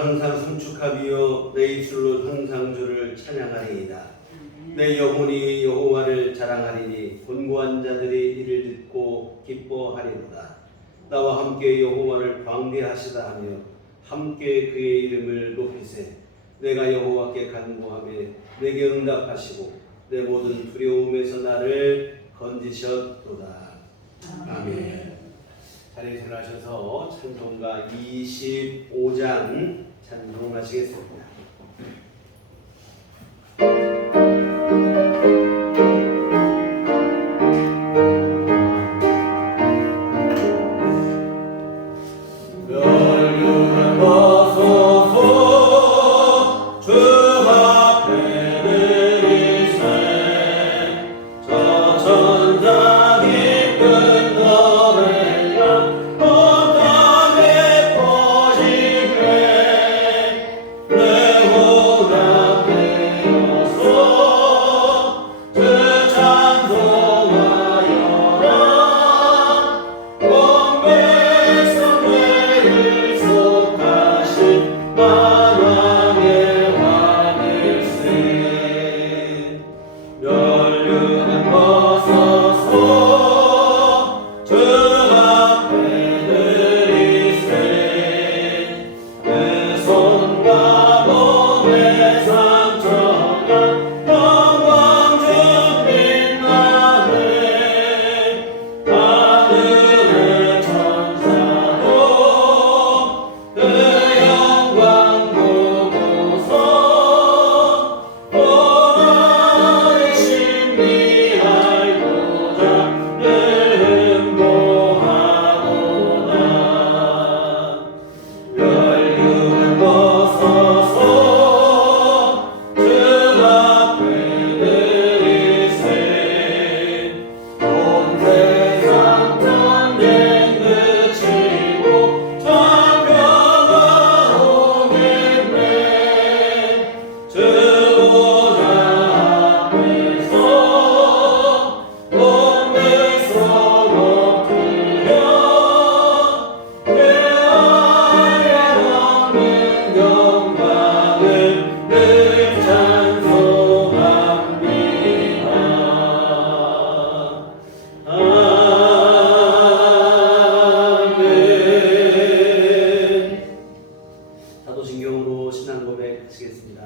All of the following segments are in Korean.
항상 송축하며 내 입술로 항상 주를 찬양하리이다. 내 영혼이 여호와를 자랑하리니 곤고한 자들이 이를 듣고 기뻐하리로다. 나와 함께 여호와를 광대하시다 하며 함께 그의 이름을 높이세. 내가 여호와께 간구하며 내게 응답하시고 내 모든 두려움에서 나를 건지셨도다. 아멘. 자리에 일어나셔서 찬송가 25장 찬송하시겠습니다. 사도신경으로 신앙 고백하시겠습니다.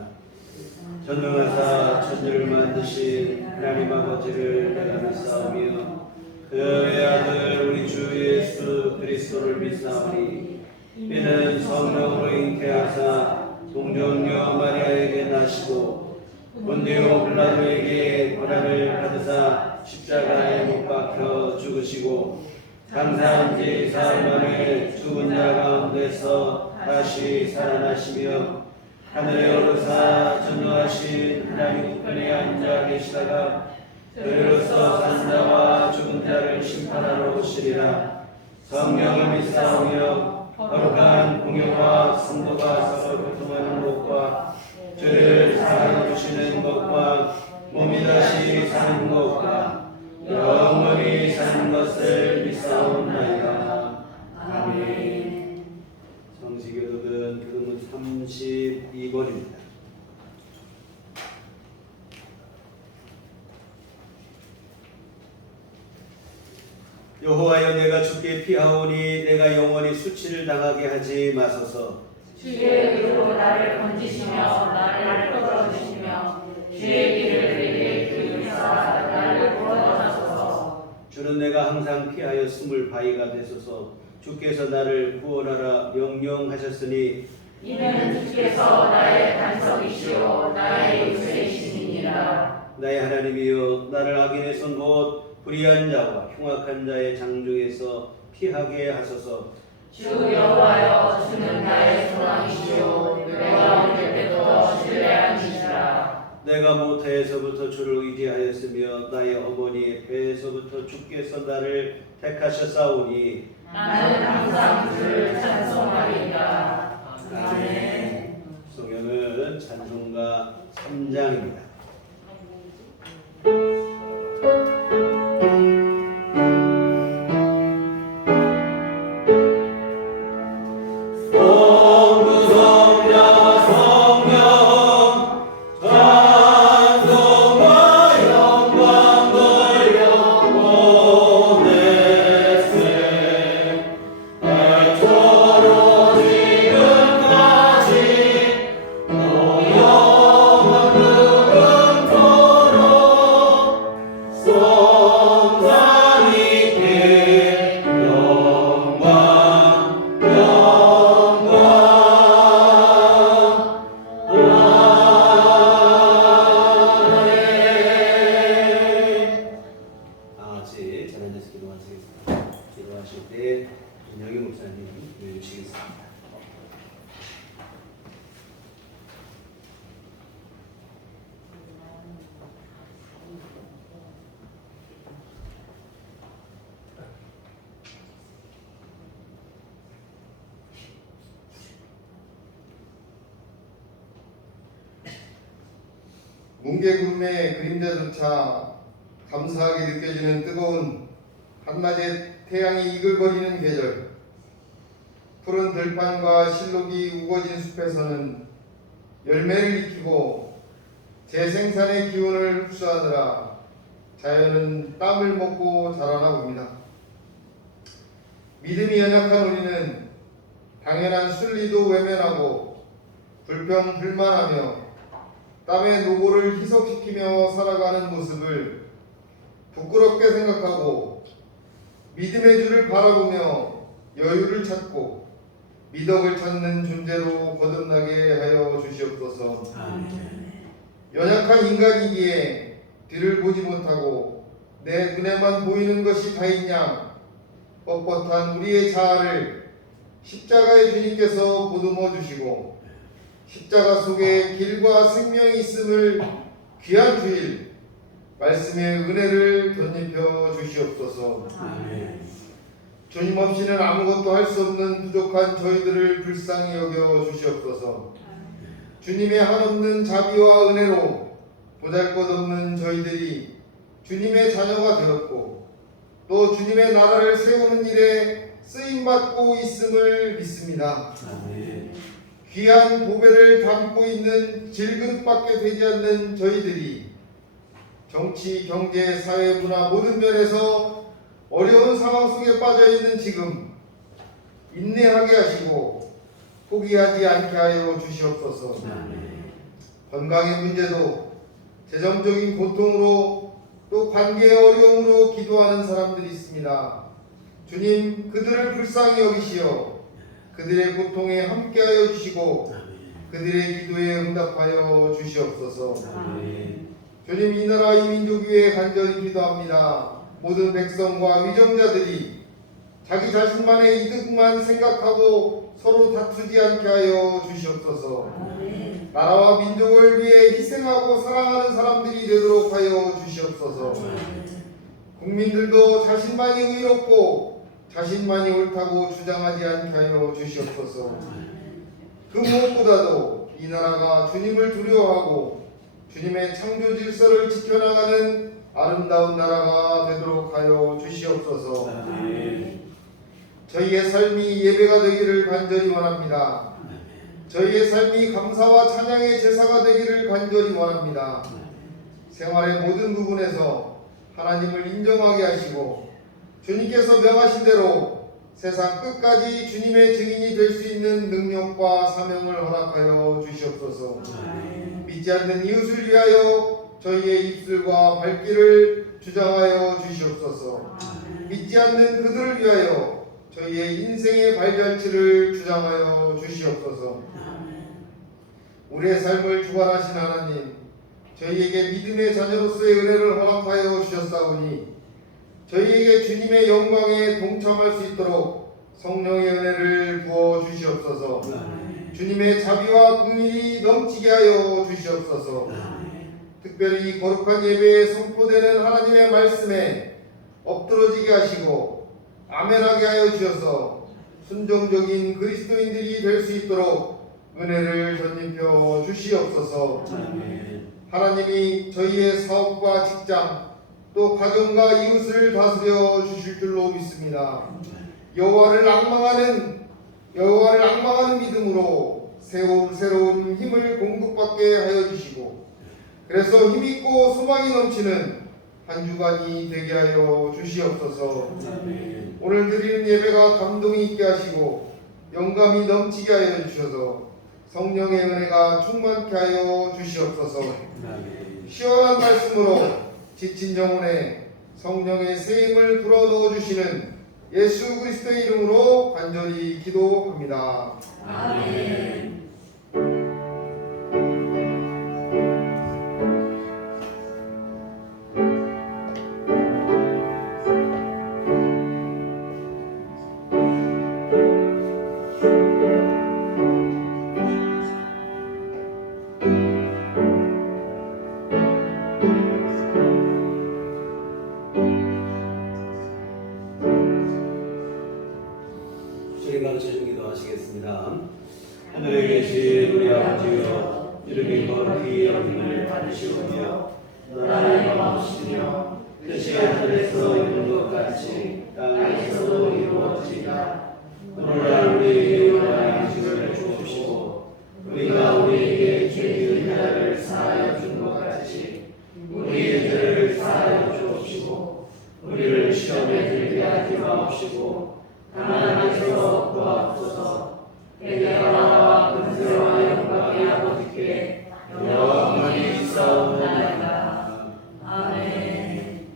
전능하사 천지를 만드신 하나님 아버지를 내가 믿사오며 그의 아들 우리 주 예수 그리스도를 믿사오니 이는 성령으로 잉태하사 동정녀 마리아에게 나시고 본디오 빌라도에게 고난을 받으사 십자가에 못 박혀 죽으시고 장사한 지 사흘 만에 죽은 자 가운데서 다시 살아나시며 하늘에 오르사 전능하신 하나님 우편에 앉아 계시다가 그리로서 산 자와 죽은 자를 심판하러 오시리라. 성령을 믿사오며 거룩한 공예와 성도가 서로 교통하는 것과 죄를 사하여 주시는 것과 몸이 다시 사는 것과 영원히 사는 것을 믿사옵나이다. 아멘. 성시교독은 교독문 32번입니다. 여호와여 내가 주께 피하오니 내가 영원히 수치를 당하게 하지 마소서. 주의 의로 나를 건지시며 나를 끌어주시며 주의 길을 내게 기울이사 나를 구원하소서. 주는 내가 항상 피하여 숨을 바위가 되소서. 주께서 나를 구원하라 명령하셨으니 이는 주께서 나의 반석이시오 나의 요새이시니라. 나의 하나님이여 나를 악인의 손 곧 불의한 자와 흉악한 자의 장중에서 피하게 하소서. 주 여호와여 주는 나의 소망이시오 내가 얻을 때부터 신뢰함이시라. 내가 모태에서부터 주를 의지하였으며 나의 어머니의 배에서부터 주께서 나를 택하셨사오니 나는 항상 주를 찬송하리이다. 아멘. 성경은 찬송가 3장입니다. 성부성대 뭉게구름의 그림자조차 감사하게 느껴지는 뜨거운 한낮에 태양이 이글거리는 계절, 푸른 들판과 실록이 우거진 숲에서는 열매를 익히고 재생산의 기운을 흡수하느라 자연은 땀을 먹고 자라나 봅니다. 믿음이 연약한 우리는 당연한 순리도 외면하고 불평불만하며 땀의 노고를 희석시키며 살아가는 모습을 부끄럽게 생각하고 믿음의 주를 바라보며 여유를 찾고 미덕을 찾는 존재로 거듭나게 하여 주시옵소서. 연약한 인간이기에 뒤를 보지 못하고 내 눈에만 보이는 것이 다인 양 뻣뻣한 우리의 자아를 십자가의 주님께서 보듬어 주시고 십자가 속에 길과 생명이 있음을 귀한 주일 말씀의 은혜를 덧입혀 주시옵소서. 주님 없이는 아무것도 할 수 없는 부족한 저희들을 불쌍히 여겨 주시옵소서. 주님의 한없는 자비와 은혜로 보잘것없는 저희들이 주님의 자녀가 되었고 또 주님의 나라를 세우는 일에 쓰임받고 있음을 믿습니다. 귀한 보배를 담고 있는 질그릇밖에 되지 않는 저희들이 정치, 경제, 사회, 문화 모든 면에서 어려운 상황 속에 빠져 있는 지금 인내하게 하시고 포기하지 않게 하여 주시옵소서. 건강의 문제도 재정적인 고통으로 또 관계의 어려움으로 기도하는 사람들이 있습니다. 주님 그들을 불쌍히 여기시어 그들의 고통에 함께하여 주시고 그들의 기도에 응답하여 주시옵소서. 주님 이 나라 이 민족 위에 간절히 기도합니다. 모든 백성과 위정자들이 자기 자신만의 이득만 생각하고 서로 다투지 않게 하여 주시옵소서. 나라와 민족을 위해 희생하고 사랑하는 사람들이 되도록 하여 주시옵소서. 국민들도 자신만이 의롭고 자신만이 옳다고 주장하지 않게 하여 주시옵소서. 그 무엇보다도 이 나라가 주님을 두려워하고 주님의 창조 질서를 지켜나가는 아름다운 나라가 되도록 하여 주시옵소서. 저희의 삶이 예배가 되기를 간절히 원합니다. 저희의 삶이 감사와 찬양의 제사가 되기를 간절히 원합니다. 생활의 모든 부분에서 하나님을 인정하게 하시고 주님께서 명하신 대로 세상 끝까지 주님의 증인이 될 수 있는 능력과 사명을 허락하여 주시옵소서. 믿지 않는 이웃을 위하여 저희의 입술과 발길을 주장하여 주시옵소서. 믿지 않는 그들을 위하여 저희의 인생의 발자취를 주장하여 주시옵소서. 우리의 삶을 주관하신 하나님, 저희에게 믿음의 자녀로서의 은혜를 허락하여 주셨사오니 저희에게 주님의 영광에 동참할 수 있도록 성령의 은혜를 부어 주시옵소서. 주님의 자비와 긍휼이 넘치게 하여 주시옵소서. 특별히 거룩한 예배에 선포되는 하나님의 말씀에 엎드러지게 하시고 아멘하게 하여 주셔서 순종적인 그리스도인들이 될 수 있도록 은혜를 덧입혀 주시옵소서. 하나님이 저희의 사업과 직장 또 가정과 이웃을 다스려 주실 줄로 믿습니다. 여호와를 앙망하는 믿음으로 새로운 힘을 공급받게 하여 주시고 그래서 힘있고 소망이 넘치는 한 주간이 되게 하여 주시옵소서. 오늘 드리는 예배가 감동이 있게 하시고 영감이 넘치게 하여 주셔서 성령의 은혜가 충만케 하여 주시옵소서. 시원한 말씀으로 지친 영혼에 성령의 새 힘을 불어넣어 주시는 예수 그리스도의 이름으로 간절히 기도합니다. 아멘. 주님 가르쳐준 기도 하시겠습니다. 하늘에 계신 우리 아버지여 이름이 거룩히 여김을 받으시오며 나라의 마음이시며 뜻이 하늘에서 이룬 것 같이 땅에서도 이루어지리라. 오늘날 우리에게 원하는 것을 주옵시고 우리가 우리에게 죄 자를 사하여 준 것 같이 우리의 죄를 사하여 주옵시고 우리를 시험에 들게 하지 마옵시고 다만 하나님께서 구하옵소서. 대대와 권세와 영광이 아버지께 영원히 있사옵나이다. 아멘.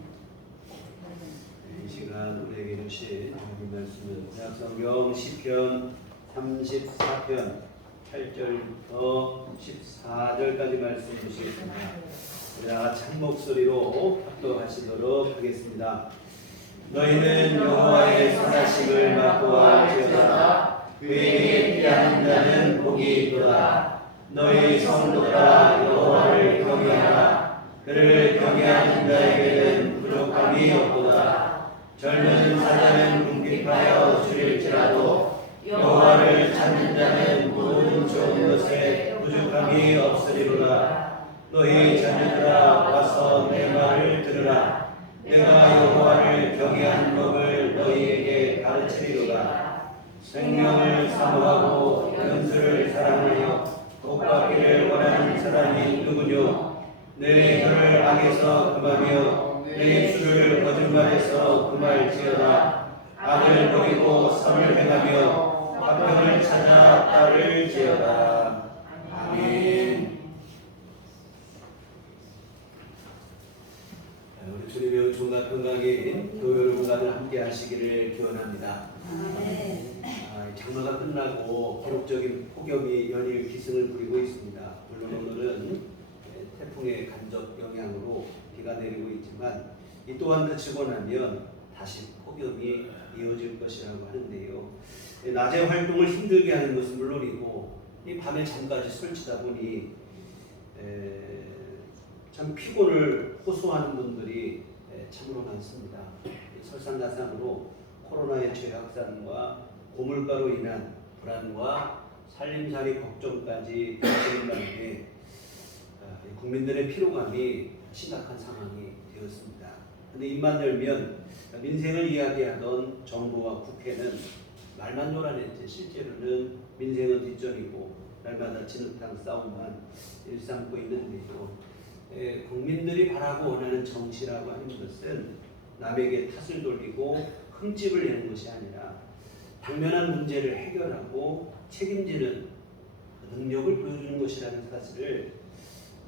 이 시간 우리에게 주신 하나님 말씀은 구약성경 시편 34편 8절부터 14절까지 말씀 보시겠습니다. 우리가 참 목소리로 합독하시도록 하겠습니다. 너희는 여호와의 선하심을 맛보아지어다. 그에게 피하는 자는 복이 있도다. 너희 성도들아 여호와를 경외하라. 그를 경외하는 자에게는 부족함이 없도다. 젊은 사자는 궁핍하여 줄일지라도 여호와를 찾는 자는 모든 좋은 것에 부족함이 없으리로다. 너희 자녀들아 와서 내 말을 들으라. 내가 여호와를 경외하는 법을 너희에게 가르치리로다. 생명을 사모하고 연수를 사랑하여 복받기를 원하는 사람이 누구뇨? 내 혀를 악에서 금하며 내 입술을 거짓말에서 금할지어다. 악을 버리고 선을 행하며 화평을 찾아 따를지어다. 아멘. 우리 주님의 종과 건강인 교회 여러분과는 함께 하시기를 기원합니다. 장마가 끝나고 기록적인 폭염이 연일 기승을 부리고 있습니다. 물론 오늘은 태풍의 간접 영향으로 비가 내리고 있지만 이 또한 그치고 나면 다시 폭염이 이어질 것이라고 하는데요. 낮에 활동을 힘들게 하는 것은 물론이고 이 밤에 잠까지 설치다 보니 참 피곤을 호소하는 분들이 참으로 많습니다. 설상가상으로 코로나의 재확산과 고물가로 인한 불안과 살림살이 걱정까지 겹치는 바람에 국민들의 피로감이 심각한 상황이 되었습니다. 그런데 입만 열면 민생을 이야기하던 정부와 국회는 말만 놀아냈지 실제로는 민생은 뒷전이고 날마다 진흙탕 싸움만 일삼고 있는데요. 국민들이 바라고 원하는 정치라고 하는 것은 남에게 탓을 돌리고 흠집을 내는 것이 아니라 당면한 문제를 해결하고 책임지는 능력을 보여주는 것이라는 사실을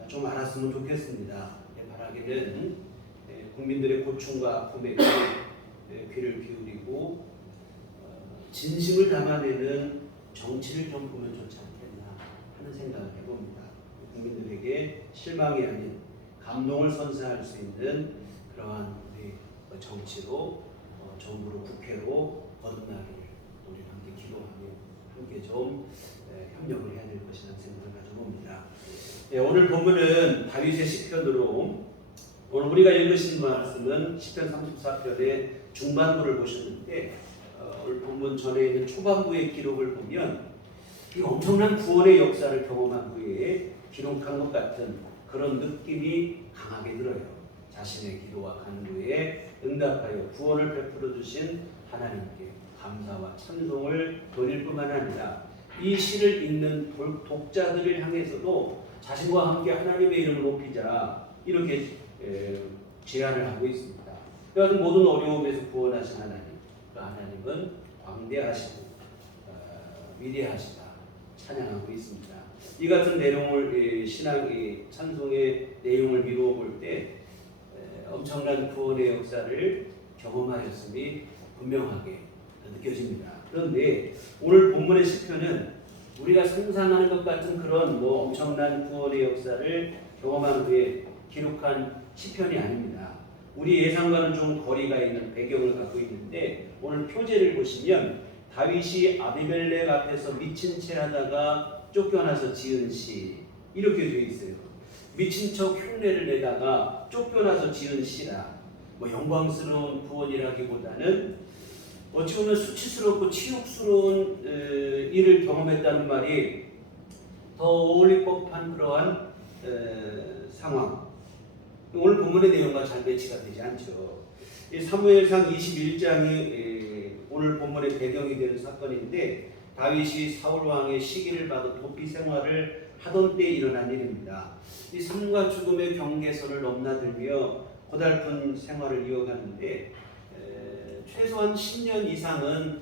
좀 알았으면 좋겠습니다. 바라기는 국민들의 고충과 아픔에 귀를 기울이고 진심을 담아내는 정치를 좀 보면 좋지 않겠나 하는 생각을 해봅니다. 국민들에게 실망이 아닌 감동을 선사할 수 있는 그러한 우리 정치로 정부로 국회로 거듭나기를 우리 함께 기도하며 함께 좀 협력을 해야 될 것이라는 생각을 가져봅니다. 오늘 본문은 다윗의 시편으로 오늘 우리가 읽으신 말씀은 시편 34편의 중반부를 보셨는데 오늘 본문 전에 있는 초반부의 기록을 보면 이 엄청난 구원의 역사를 경험한 후에 기록한 것 같은 그런 느낌이 강하게 들어요. 자신의 기도와 간구에 응답하여 구원을 베풀어 주신 하나님께 감사와 찬송을 돌릴 뿐만 아니라 이 시를 읽는 독자들을 향해서도 자신과 함께 하나님의 이름을 높이자 이렇게 제안을 하고 있습니다. 그래서 모든 어려움에서 구원하신 하나님, 그 하나님은 광대하시고 위대하시다 찬양하고 있습니다. 이 같은 내용을 신앙의 찬송의 내용을 미루어 볼 때 엄청난 구원의 역사를 경험하였음이 분명하게 느껴집니다. 그런데 오늘 본문의 시편은 우리가 상상하는 것 같은 그런 엄청난 구원의 역사를 경험한 후에 기록한 시편이 아닙니다. 우리 예상과는 좀 거리가 있는 배경을 갖고 있는데 오늘 표제를 보시면 다윗이 아비멜렉 앞에서 미친 채 하다가 쫓겨나서 지은 시 이렇게 되어 있어요. 미친 척 흉내를 내다가 쫓겨나서 지은 시라 영광스러운 구원이라기보다는 어찌 보면 수치스럽고 치욕스러운 일을 경험했다는 말이 더 어울릴 법한 그러한 상황. 오늘 본문의 내용과 잘 매치가 되지 않죠. 이 사무엘상 21장이 오늘 본문의 배경이 되는 사건인데 다윗이 사울 왕의 시기를 받아 도피 생활을 하던 때 일어난 일입니다. 이 삶과 죽음의 경계선을 넘나들며 고달픈 생활을 이어가는데 최소한 10년 이상은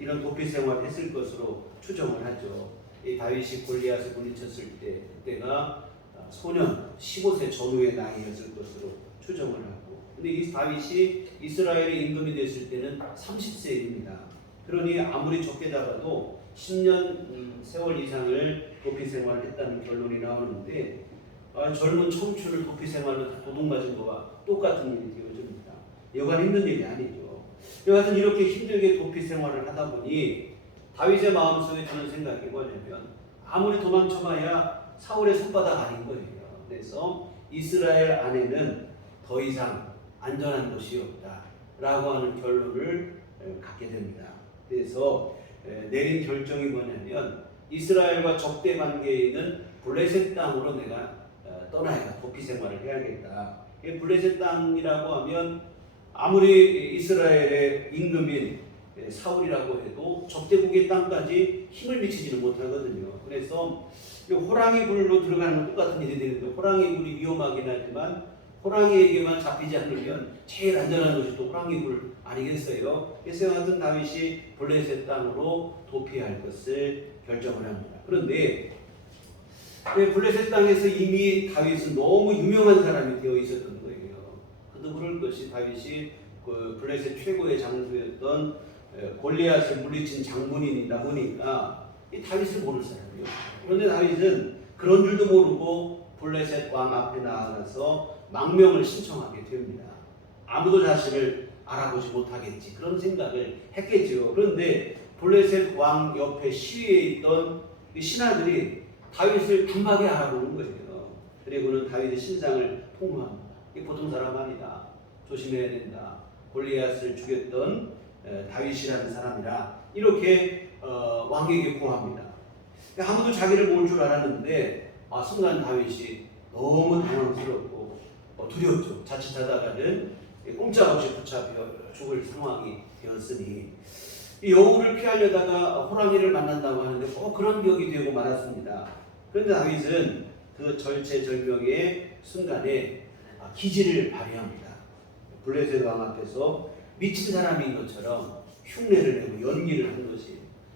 이런 도피 생활을 했을 것으로 추정을 하죠. 이 다윗이 골리앗을 물리쳤을 때 그때가 소년 15세 전후의 나이였을 것으로 추정을 하고, 근데 이 다윗이 이스라엘의 임금이 됐을 때는 30세입니다. 그러니 아무리 적게 잡아도 10년 세월 이상을 도피 생활을 했다는 결론이 나오는데 젊은 청춘을 도피 생활로 도둑맞은 거와 똑같은 일이 되어집니다. 여간 힘든 일이 아니죠. 여하튼 이렇게 힘들게 도피 생활을 하다 보니 다윗의 마음속에 드는 생각이 뭐냐면 아무리 도망쳐봐야 사울의 손바닥 아닌 거예요. 그래서 이스라엘 안에는 더 이상 안전한 곳이 없다라고 하는 결론을 갖게 됩니다. 그래서 내린 결정이 뭐냐면 이스라엘과 적대 관계에 있는 블레셋 땅으로 내가 떠나야 도피 생활을 해야겠다. 블레셋 땅이라고 하면 아무리 이스라엘의 임금인 사울이라고 해도 적대국의 땅까지 힘을 미치지는 못하거든요. 그래서 호랑이 굴로 들어가는 건 똑같은 일이 되는데 호랑이 굴이 위험하긴 하지만 호랑이에게만 잡히지 않으면 제일 안전한 것이 또 호랑이 굴 아니겠어요? 그래서 같은 다윗이 블레셋 땅으로 도피할 것을 결정을 합니다. 그런데 블레셋 땅에서 이미 다윗은 너무 유명한 사람이 되어 있었던 거예요. 그도 그럴 것이 다윗이 그 블레셋 최고의 장수였던 골리앗을 물리친 장군인이다 보니까 이 다윗을 모를 사람이에요. 그런데 다윗은 그런 줄도 모르고 블레셋 왕 앞에 나아가서 망명을 신청하게 됩니다. 아무도 자신을 알아보지 못하겠지 그런 생각을 했겠죠. 그런데 블레셋 왕 옆에 시위에 있던 신하들이 다윗을 단박에 알아보는 거예요. 그리고는 다윗의 신상을 폭로합니다. 이 보통 사람 아니다. 조심해야 된다. 골리앗을 죽였던 다윗이라는 사람이라 이렇게 왕에게 고합니다. 아무도 자기를 모을 줄 알았는데 순간 다윗이 너무 당황스럽고 두렵죠. 자칫하다가는 꼼짝없이 붙잡혀 죽을 상황이 되었으니 이 여우를 피하려다가 호랑이를 만난다고 하는데 그런 격이 되고 말았습니다. 그런데 다윗은 그 절체절명의 순간에 기지를 발휘합니다. 블레셋 왕 앞에서 미친 사람인 것처럼 흉내를 내고 연기를 한 것이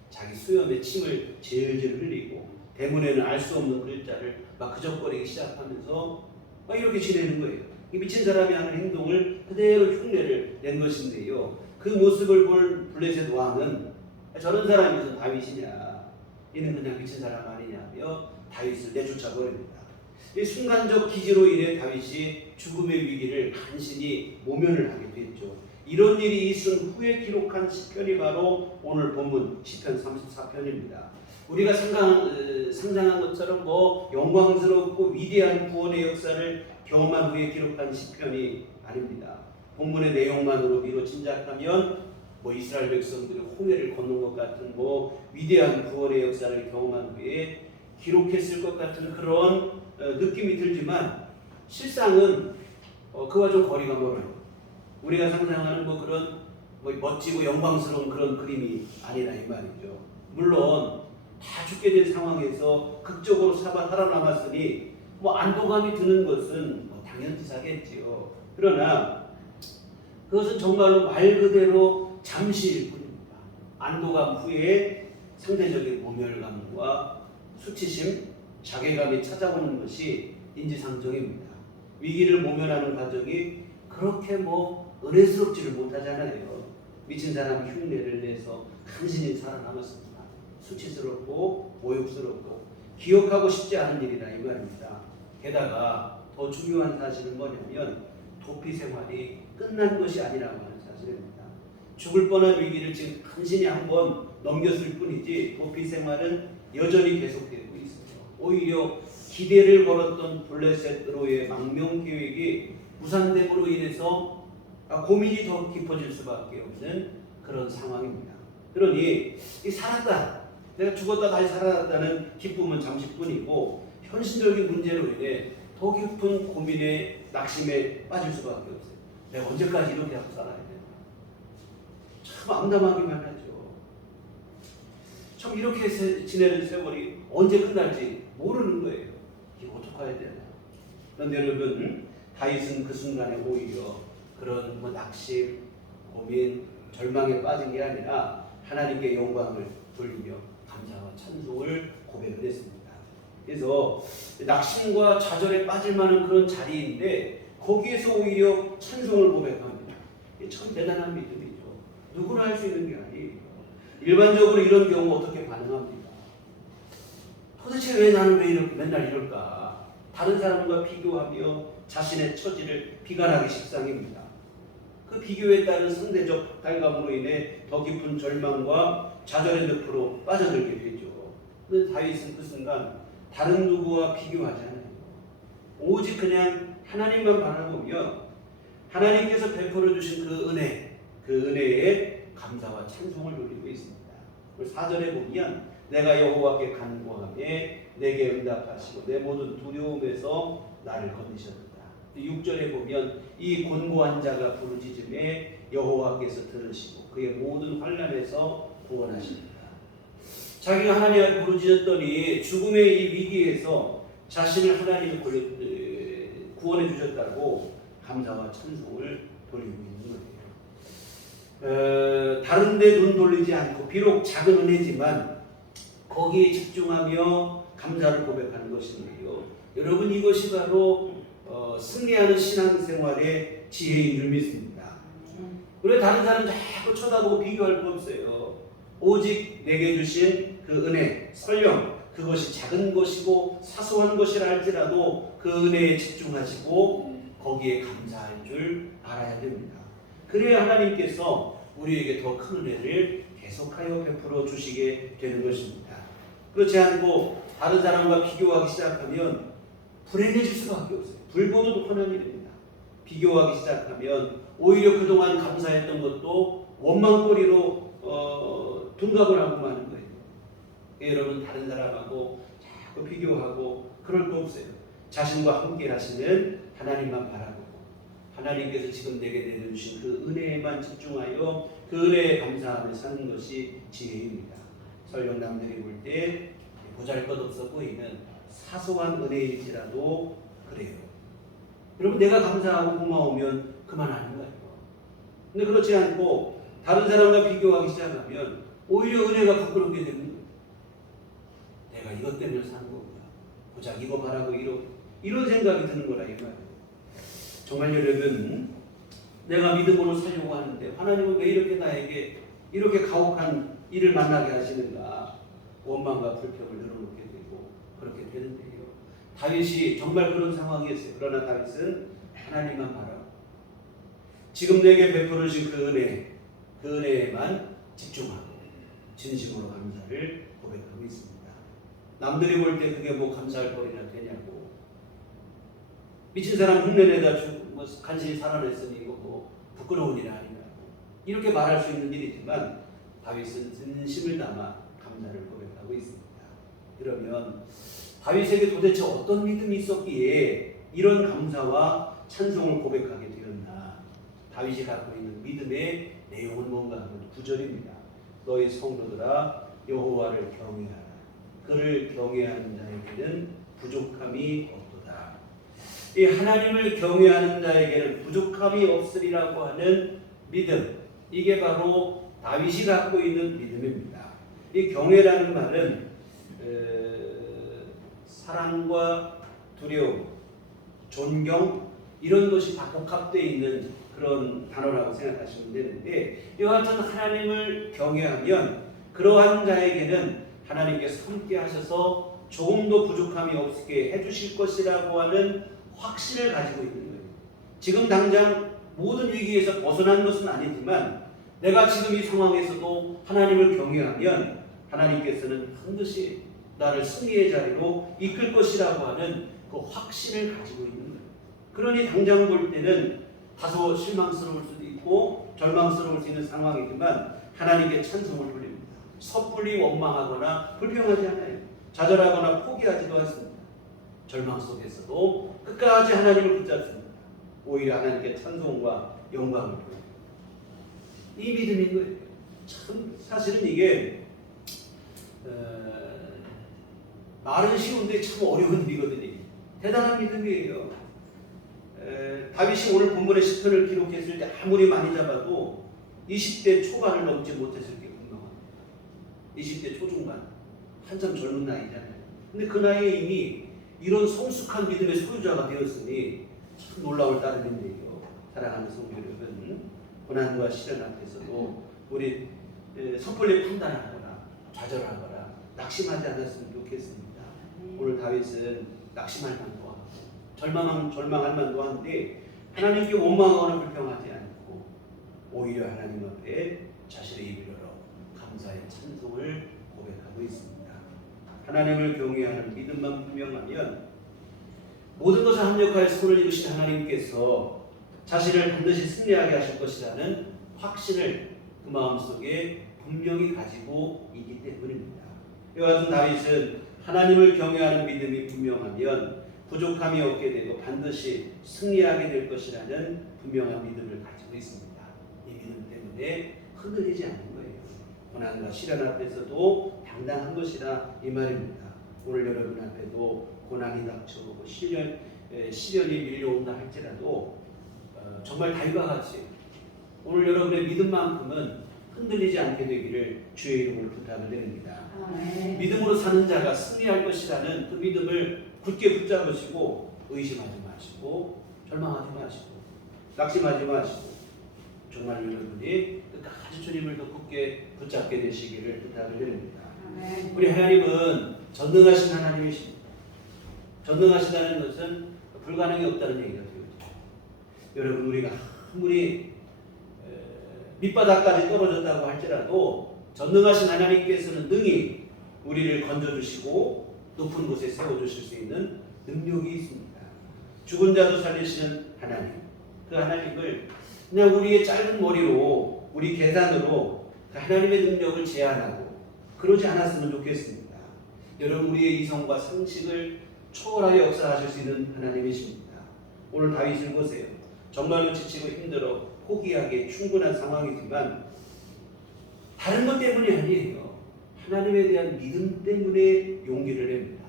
자기 수염에 침을 질질 흘리고 대문에는 알 수 없는 글자를 막 그적거리기 시작하면서 이렇게 지내는 거예요. 이 미친 사람이 하는 행동을 그대로 흉내를 낸 것인데요. 그 모습을 본 블레셋 왕은 저런 사람이 무슨 다윗이냐, 이는 그냥 미친 사람 아니냐며 다윗을 내쫓아 버립니다. 이 순간적 기지로 인해 다윗이 죽음의 위기를 간신히 모면을 하게 됐죠. 이런 일이 있은 후에 기록한 시편이 바로 오늘 본문 시편 34편입니다. 우리가 상상한 것처럼 영광스럽고 위대한 구원의 역사를 경험한 후에 기록한 시편이 아닙니다. 본문의 내용만으로 미뤄 짐작하면 이스라엘 백성들이 홍해를 건넌 것 같은 위대한 구원의 역사를 경험한 후에 기록했을 것 같은 그런 느낌이 들지만 실상은 그와 좀 거리가 멀어요. 우리가 상상하는 그런 멋지고 영광스러운 그런 그림이 아니라 이 말이죠. 물론 다 죽게 된 상황에서 극적으로 살아남았으니 안도감이 드는 것은 당연지사겠지요. 그러나 그것은 정말로 말 그대로 잠시일 뿐입니다. 안도감 후에 상대적인 모멸감과 수치심, 자괴감이 찾아오는 것이 인지상정입니다. 위기를 모면하는 과정이 그렇게 은혜스럽지를 못하잖아요. 미친 사람 흉내를 내서 간신히 살아남았습니다. 수치스럽고 모욕스럽고 기억하고 싶지 않은 일이라 이 말입니다. 게다가 더 중요한 사실은 뭐냐면 도피 생활이 끝난 것이 아니라고 하는 사실입니다. 죽을 뻔한 위기를 지금 간신히 한번 넘겼을 뿐이지 도피 생활은 여전히 계속되고 있어요. 오히려 기대를 걸었던 블레셋으로의 망명 계획이 무산됨으로 인해서 고민이 더 깊어질 수밖에 없는 그런 상황입니다. 그러니 살았다. 내가 죽었다 다시 살아났다는 기쁨은 잠시뿐이고 현실적인 문제로 인해 더 깊은 고민에 낙심에 빠질 수밖에 없어요. 내가 언제까지 이렇게 하고 살아야 되나? 참 암담하기만 하죠. 참 이렇게 지내는 세월이 언제 끝날지 모르는 거예요. 이게 어떻게 해야 되나? 그런데 여러분, 다윗은 그 순간에 오히려 그런 낙심, 고민, 절망에 빠진 게 아니라 하나님께 영광을 돌리며 감사와 찬송을 고백을 했습니다. 그래서 낙심과 좌절에 빠질 만한 그런 자리인데 거기에서 오히려 찬송을 고백합니다. 이게 참 대단한 믿음이죠. 누구나 할 수 있는 게 아니에요. 일반적으로 이런 경우 어떻게 반응합니까? 도대체 왜 나는 왜 이렇게 맨날 이럴까? 다른 사람과 비교하며 자신의 처지를 비관하기 십상입니다. 그 비교에 따른 상대적 박탈감으로 인해 더 깊은 절망과 좌절의 늪으로 빠져들게 되죠. 그런데 다윗은 그 순간 다른 누구와 비교하지 않아요. 오직 그냥 하나님만 바라보며 하나님께서 베풀어 주신 그 은혜에 감사와 찬송을 돌리고 있습니다. 4절에 보면 내가 여호와께 간구하매 내게 응답하시고 내 모든 두려움에서 나를 건지셨다. 6절에 보면 이 곤고한 자가 부르짖음에 여호와께서 들으시고 그의 모든 환난에서 구원하십니다. 자기가 하나님을 부르짖었더니 죽음의 이 위기에서 자신을 하나님이 구원해 주셨다고 감사와 찬송을 돌리고 있는 거예요. 다른 데 눈 돌리지 않고 비록 작은 은혜지만 거기에 집중하며 감사를 고백하는 것인데요. 여러분, 이것이 바로 승리하는 신앙생활의 지혜인 줄 믿습니다. 그래 다른 사람 자꾸 쳐다보고 비교할 거 없어요. 오직 내게 주신 그 은혜, 설령 그것이 작은 것이고 사소한 것이라 할지라도 그 은혜에 집중하시고 거기에 감사할 줄 알아야 됩니다. 그래야 하나님께서 우리에게 더 큰 은혜를 계속하여 베풀어 주시게 되는 것입니다. 그렇지 않고 다른 사람과 비교하기 시작하면 불행해질 수밖에 없어요. 불보도 높은 일입니다. 비교하기 시작하면 오히려 그동안 감사했던 것도 원망거리로 둔갑을 하고 마는 거예요. 여러분, 다른 사람하고 자꾸 비교하고 그럴 거 없어요. 자신과 함께 하시는 하나님만 바라보고 하나님께서 지금 내게 내려주신 그 은혜에만 집중하여 그 은혜에 감사하며 사는 것이 지혜입니다. 설령 남들이 볼 때 보잘것없어 보이는 사소한 은혜일지라도 그래요. 여러분, 내가 감사하고 고마우면 그만하는 거예요. 근데 그렇지 않고 다른 사람과 비교하기 시작하면 오히려 은혜가 부끄럽게 되는 거예요. 내가 이것 때문에 사는 거구나. 고작 이거 말하고 이런 생각이 드는 거라 이 말이에요. 정말 여러분, 내가 믿음으로 살려고 하는데 하나님은 왜 이렇게 나에게 이렇게 가혹한 일을 만나게 하시는가? 원망과 불평을 늘어놓게 되고 그렇게 되는데요. 다윗이 정말 그런 상황이었어요. 그러나 다윗은 하나님만 바라고 지금 내게 베풀으신 그 은혜에만 집중하고 진심으로 감사를 고백하고 있습니다. 남들이 볼 때 그게 뭐 감사할 거리나 되냐고. 미친 사람 흉내내다 뭐 간신히 살아냈으니 이거 뭐 부끄러운 일 아니냐고 이렇게 말할 수 있는 일이지만 다윗은 진심을 담아 감사를 고백하고 있습니다. 그러면 다윗에게 도대체 어떤 믿음이 있었기에 이런 감사와 찬송을 고백하게 되었나? 다윗이 갖고 있는 믿음의 내용은 뭔가 하면 9절입니다. 너희 성도들아 여호와를 경외하라. 그를 경외하는 자에게는 부족함이 없도다. 이 하나님을 경외하는 자에게는 부족함이 없으리라고 하는 믿음, 이게 바로 다윗이 갖고 있는 믿음입니다. 이 경외라는 말은 사랑과 두려움, 존경 이런 것이 다 복합되어 있는 그런 단어라고 생각하시면 되는데, 이와 같은 하나님을 경외하면 그러한 자에게는 하나님께서 함께 하셔서 조금도 부족함이 없게 해주실 것이라고 하는 확신을 가지고 있는 거예요. 지금 당장 모든 위기에서 벗어난 것은 아니지만 내가 지금 이 상황에서도 하나님을 경외하면 하나님께서는 반드시 나를 승리의 자리로 이끌 것이라고 하는 그 확신을 가지고 있는 거예요. 그러니 당장 볼 때는 다소 실망스러울 수도 있고 절망스러울 수 있는 상황이지만 하나님께 찬송을 돌립니다. 섣불리 원망하거나 불평하지 않아요. 좌절하거나 포기하지도 않습니다. 절망 속에서도 끝까지 하나님을 붙잡습니다. 오히려 하나님께 찬송과 영광을 보여요. 이 믿음인 거예요. 참 사실은 이게 말은 쉬운데 참 어려운 일이거든요. 대단한 믿음이에요. 다윗이 오늘 본문의 시편을 기록했을 때 아무리 많이 잡아도 20대 초반을 넘지 못했을 게 분명합니다. 20대 초중반, 한참 젊은 나이잖아요. 근데 그 나이에 이미 이런 성숙한 믿음의 소유자가 되었으니 참 놀라울 따름인데요. 사랑하는 성도 여러분, 고난과 시련 앞에서도 우리 섣불리 판단하거나 좌절하거나 낙심하지 않았으면 좋겠습니다. 오늘 다윗은 낙심할 만도 하고 절망할 만도 한데 하나님께 원망하거나 불평하지 않고 오히려 하나님 앞에 자신의 입을 열어 감사의 찬송을 고백하고 있습니다. 하나님을 경외하는 믿음만 분명하면 모든 것을 합력하여 손을 이루신 하나님께서 자신을 반드시 승리하게 하실 것이라는 확신을 그 마음속에 분명히 가지고 있기 때문입니다. 이와 같은 다윗은 하나님을 경외하는 믿음이 분명하면 부족함이 없게 되고 반드시 승리하게 될 것이라는 분명한 믿음을 가지고 있습니다. 이 믿음 때문에 흔들리지 않는 거예요. 고난과 시련 앞에서도 당당한 것이라 이 말입니다. 오늘 여러분 앞에도 고난이 닥쳐오고 시련이 밀려온다 할지라도 정말 다윗과 같이 오늘 여러분의 믿음만큼은 흔들리지 않게 되기를 주의 이름으로 부탁을 드립니다. 믿음으로 사는 자가 승리할 것이라는 그 믿음을 굳게 붙잡으시고 의심하지 마시고 절망하지 마시고 낙심하지 마시고 정말 여러분이 끝까지 주님을 더 굳게 붙잡게 되시기를 부탁을 드립니다. 우리 하나님은 전능하신 하나님이십니다. 전능하시다는 것은 불가능이 없다는 얘기가 되죠. 여러분 우리가 아무리 밑바닥까지 떨어졌다고 할지라도 전능하신 하나님께서는 능히 우리를 건져주시고 높은 곳에 세워주실 수 있는 능력이 있습니다. 죽은 자도 살리시는 하나님, 그 하나님을 그냥 우리의 짧은 머리로 우리 계산으로 그 하나님의 능력을 제한하고 그러지 않았으면 좋겠습니다. 여러분 우리의 이성과 상식을 초월하여 역사하실 수 있는 하나님이십니다. 오늘 다윗을 보세요. 정말로 지치고 힘들어 포기하기에 충분한 상황이지만 다른 것 때문이 아니에요. 하나님에 대한 믿음 때문에 용기를 냅니다.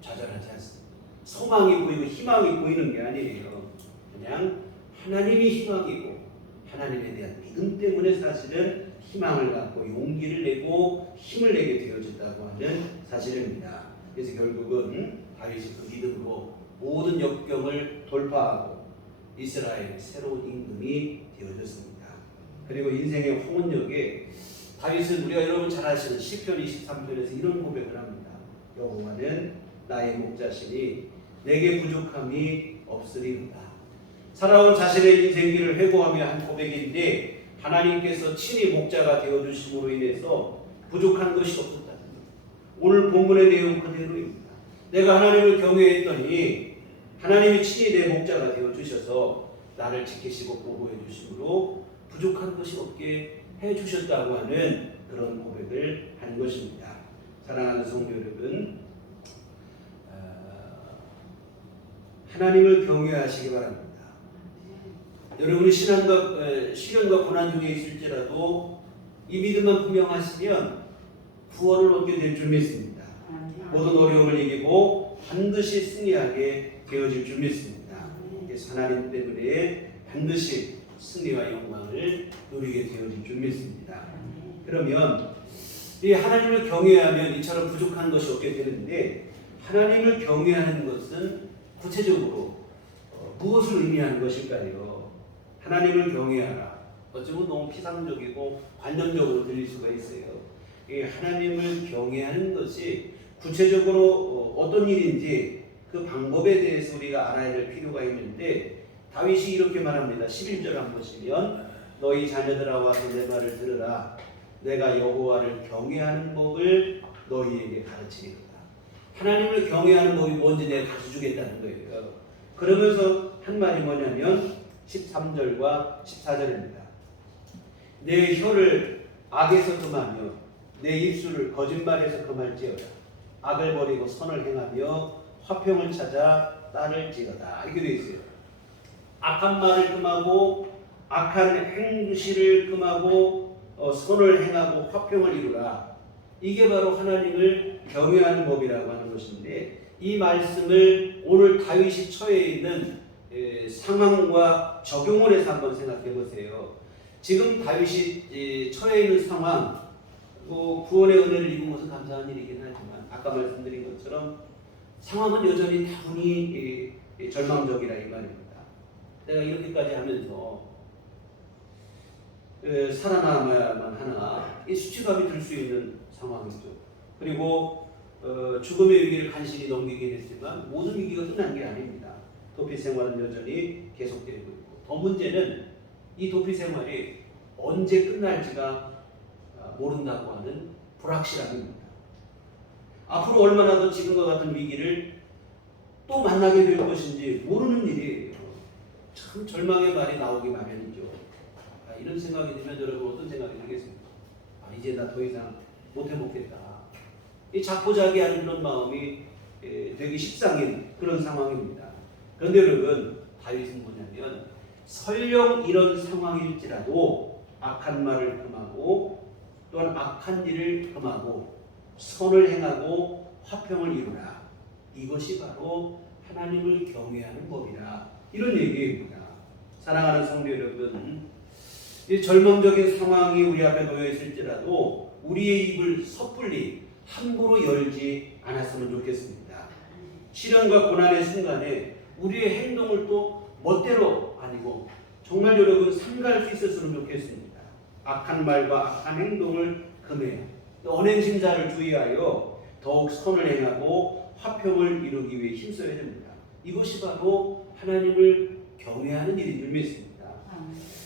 좌절하지 않습니다. 소망이 보이고 희망이 보이는 게 아니에요. 그냥 하나님이 희망이고 하나님에 대한 믿음 때문에 사실은 희망을 갖고 용기를 내고 힘을 내게 되어졌다고 하는 사실입니다. 그래서 결국은 다윗이 그 믿음으로 모든 역경을 돌파하고 이스라엘의 새로운 임금이 되어졌습니다. 그리고 인생의 홍원역에 다윗은 우리가 여러분 잘 아시는 시편 23편에서 이런 고백을 합니다. 여호와는 나의 목자시니 내게 부족함이 없으리로다. 살아온 자신의 인생길을 회고하며 한 고백인데 하나님께서 친히 목자가 되어주심으로 인해서 부족한 것이 없었다는 것. 오늘 본문의 내용 그대로입니다. 내가 하나님을 경외했더니 하나님이 친히 내 목자가 되어주셔서 나를 지키시고 보호해 주심으로 부족한 것이 없게 해주셨다고 하는 그런 고백을 한 것입니다. 사랑하는 성도 여러분, 하나님을 경외하시기 바랍니다. 여러분이 시련과 고난 중에 있을지라도 이 믿음만 분명하시면 구원을 얻게 될 줄 믿습니다. 모든 어려움을 이기고 반드시 승리하게 되어질 줄 믿습니다. 그래서 하나님 때문에 반드시 승리와 영광을 누리게 되어질 줄 믿습니다. 그러면 이 하나님을 경외하면 이처럼 부족한 것이 없게 되는데 하나님을 경외하는 것은 구체적으로 무엇을 의미하는 것일까요? 하나님을 경외하라. 어쩌면 너무 피상적이고 관념적으로 들릴 수가 있어요. 이 하나님을 경외하는 것이 구체적으로 어떤 일인지 그 방법에 대해서 우리가 알아야 될 필요가 있는데 다윗이 이렇게 말합니다. 11절 한번 보시면 너희 자녀들아 와서 내 말을 들으라. 내가 여호와를 경외하는 법을 너희에게 가르치리로다. 하나님을 경외하는 법이 뭔지 내가 가르쳐주겠다는 거예요. 그러면서 한 말이 뭐냐면 13절과 14절입니다. 내 혀를 악에서 금하며 내 입술을 거짓말에서 금할지어다. 악을 버리고 선을 행하며 화평을 찾아 따를지어다. 이렇게 되어 있어요. 악한 말을 금하고 악한 행실을 금하고 선을 행하고 화평을 이루라. 이게 바로 하나님을 경외하는 법이라고 하는 것인데, 이 말씀을 오늘 다윗이 처해 있는 상황과 적용을 해서 한번 생각해 보세요. 지금 다윗이 처해 있는 상황, 구원의 은혜를 입은 것은 감사한 일이긴 하지만 아까 말씀드린 것처럼 상황은 여전히 다분히 절망적이라 이 말입니다. 내가 이렇게까지 하면서 살아남아야만 하나, 이 수치감이 들 수 있는 상황이죠. 그리고 죽음의 위기를 간신히 넘기긴 했지만 모든 위기가 끝난 게 아닙니다. 도피 생활은 여전히 계속되고 있고, 더 문제는 이 도피 생활이 언제 끝날지가 모른다고 하는 불확실함입니다. 앞으로 얼마나 더 지금과 같은 위기를 또 만나게 될 것인지 모르는 일이에요. 참 절망의 말이 나오기 마련이죠. 이런 생각이 들면 여러분 어떤 생각이 들겠습니까? 이제 나 더 이상 못 해먹겠다. 이 자포자기한 그런 마음이 되기 십상인 그런 상황입니다. 그런데 여러분, 다윗은 뭐냐면 설령 이런 상황일지라도 악한 말을 금하고 또한 악한 일을 금하고 선을 행하고 화평을 이루라. 이것이 바로 하나님을 경외하는 법이라. 이런 얘기입니다. 사랑하는 성도 여러분, 이 절망적인 상황이 우리 앞에 놓여 있을지라도 우리의 입을 섣불리 함부로 열지 않았으면 좋겠습니다. 시련과 고난의 순간에 우리의 행동을 또 멋대로 아니고 정말 여러분 삼가할 수 있었으면 좋겠습니다. 악한 말과 악한 행동을 금해야 언행심사를 주의하여 더욱 선을 행하고 화평을 이루기 위해 힘써야 됩니다. 이것이 바로 하나님을 경외하는 일인 줄 믿습니다.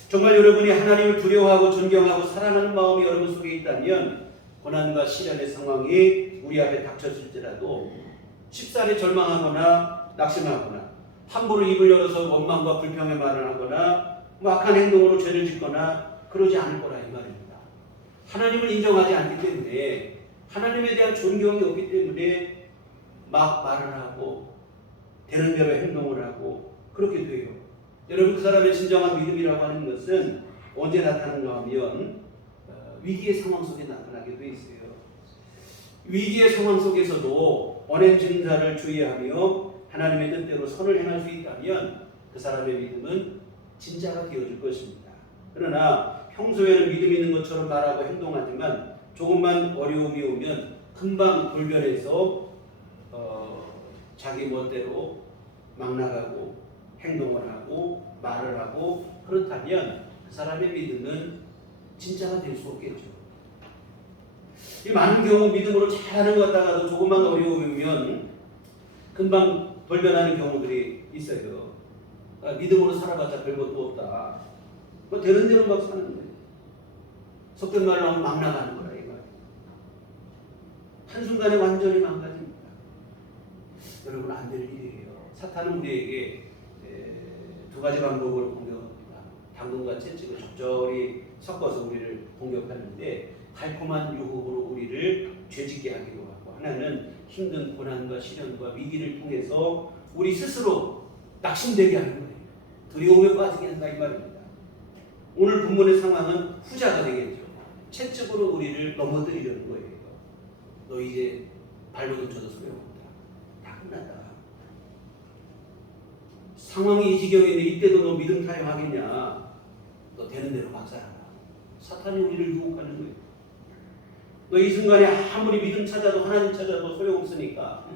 정말 여러분이 하나님을 두려워하고 존경하고 사랑하는 마음이 여러분 속에 있다면 고난과 시련의 상황이 우리 앞에 닥쳤을지라도 쉽사리 절망하거나 낙심하거나 함부로 입을 열어서 원망과 불평의 말을 하거나 악한 행동으로 죄를 짓거나 그러지 않을 거라 이 말입니다. 하나님을 인정하지 않기 때문에, 하나님에 대한 존경이 없기 때문에 막 말을 하고 되는 대로 행동을 하고 그렇게 돼요. 여러분, 그 사람의 진정한 믿음이라고 하는 것은 언제 나타나는가 하면 위기의 상황 속에 나타나게 돼 있어요. 위기의 상황 속에서도 언행 증사를 주의하며 하나님의 뜻대로 선을 행할 수 있다면 그 사람의 믿음은 진짜가 되어줄 것입니다. 그러나 평소에는 믿음 있는 것처럼 말하고 행동하지만 조금만 어려움이 오면 금방 돌변해서 자기 멋대로 막 나가고 행동을 하고 말을 하고, 그렇다면 그 사람의 믿음은 진짜가 될 수 없겠죠. 이 많은 경우 믿음으로 잘하는 것 같다가도 조금만 어려움이 오면 금방 돌변하는 경우들이 있어요. 믿음으로 살아봤자 별것도 없다. 뭐 되는 대로 막 사는 거예요. 속된 말로 하면 막 나가는 거라 이 말이에요. 한순간에 완전히 망가집니다. 여러분, 안 될 일이에요. 사탄은 우리에게 두 가지 방법으로 공격합니다. 당근과 채찍을 적절히 섞어서 우리를 공격하는데, 달콤한 유혹으로 우리를 죄짓게 하기도 하고, 하나는 힘든 고난과 시련과 위기를 통해서 우리 스스로 낙심되게 하는 거예요. 두려움에 빠지게 한다 이 말입니다. 오늘 본문의 상황은 후자가 되겠죠. 채찍으로 우리를 넘어뜨리려는 거예요. 너 이제 발버둥 쳐도 소용없다. 다 끝났다. 상황이 이 지경인데 이때도 너 믿음 타령하겠냐? 너 되는 대로 막 살아라. 사탄이 우리를 유혹하는 거예요. 너 이 순간에 아무리 믿음 찾아도 하나님 찾아도 소용없으니까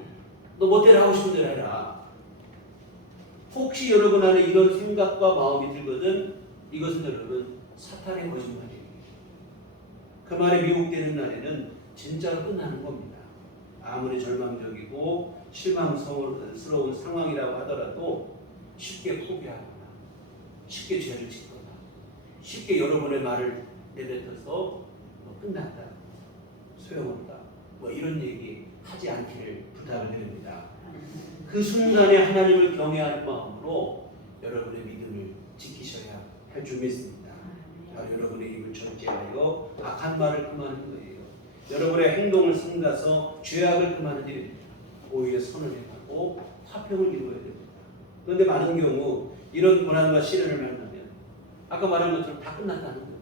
너 멋대로 하고 싶은 대로 해라. 혹시 여러분 안에 이런 생각과 마음이 들거든, 이것은 여러분 사탄의 거짓말이에요. 그 말에 미혹되는 날에는 진짜로 끝나는 겁니다. 아무리 절망적이고 실망스러운 상황이라고 하더라도 쉽게 포기하거나 쉽게 죄를 짓거나 쉽게 여러분의 말을 내뱉어서 끝났다, 소용없다, 이런 얘기 하지 않기를 부탁을 드립니다. 그 순간에 하나님을 경외하는 마음으로 여러분의 믿음을 지키셔야 할 줄 믿습니다. 바로 여러분의 입을 절제하여 악한 말을 금하는 거예요. 여러분의 행동을 삼가서 죄악을 금하는 일입니다. 오히려 선을 행하고 화평을 이루어야 됩니다. 그런데 많은 경우 이런 고난과 시련을 만나면 아까 말한 것처럼 다 끝났다는 거예요.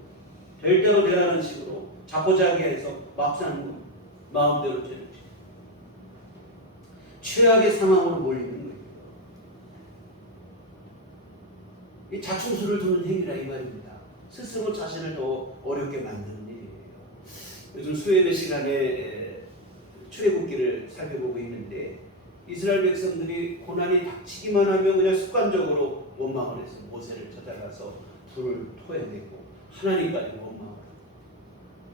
될 대로 되라는 식으로 자포자기해서 막 사는 거예요. 마음대로 죄를 지고 최악의 상황으로 몰리는 거예요. 이 자충수를 두는 행위라 이 말입니다. 스스로 자신을 더 어렵게 만드는 일이에요. 요즘 수요예배 시간에 출애굽기를 살펴보고 있는데 이스라엘 백성들이 고난이 닥치기만 하면 그냥 습관적으로 원망을 해서 모세를 찾아가서 불을 토해내고 하나님까지 원망을 하고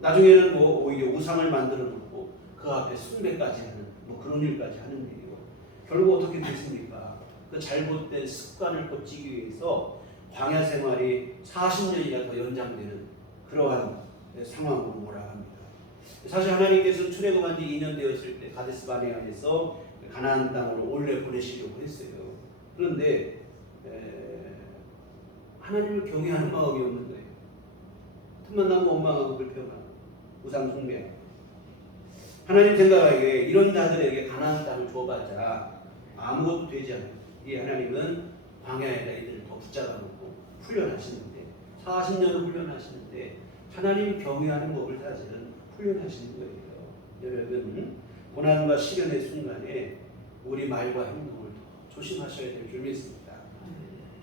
나중에는 뭐 오히려 우상을 만들어 놓고 그 앞에 숭배까지 하는 뭐 그런 일까지 하는 일이요. 결국 어떻게 됐습니까? 그 잘못된 습관을 고치기 위해서 광야 생활이 40년이나 더 연장되는 그러한 상황으로 몰아갑니다. 사실 하나님께서 출애굽한 지 2년 되었을 때 가데스 바네아에서 가나안 땅으로 올려 보내시려고 했어요. 그런데 하나님을 경외하는 마음이 없는 거예요. 틈만 나면 원망하고 불평하고 우상 숭배하고 하나님 생각하기에 이런 자들에게 가나안 땅을 줘봤자 아무것도 되지 않아요. 이 하나님은 광야에다 이들을 더 붙잡아 놓고 훈련하시는데 40년을 훈련하시는데 하나님 경외하는 법을 사실은 훈련하시는 거예요. 여러분 고난과 시련의 순간에 우리 말과 행동을 더 조심하셔야 될 줄 믿습니다.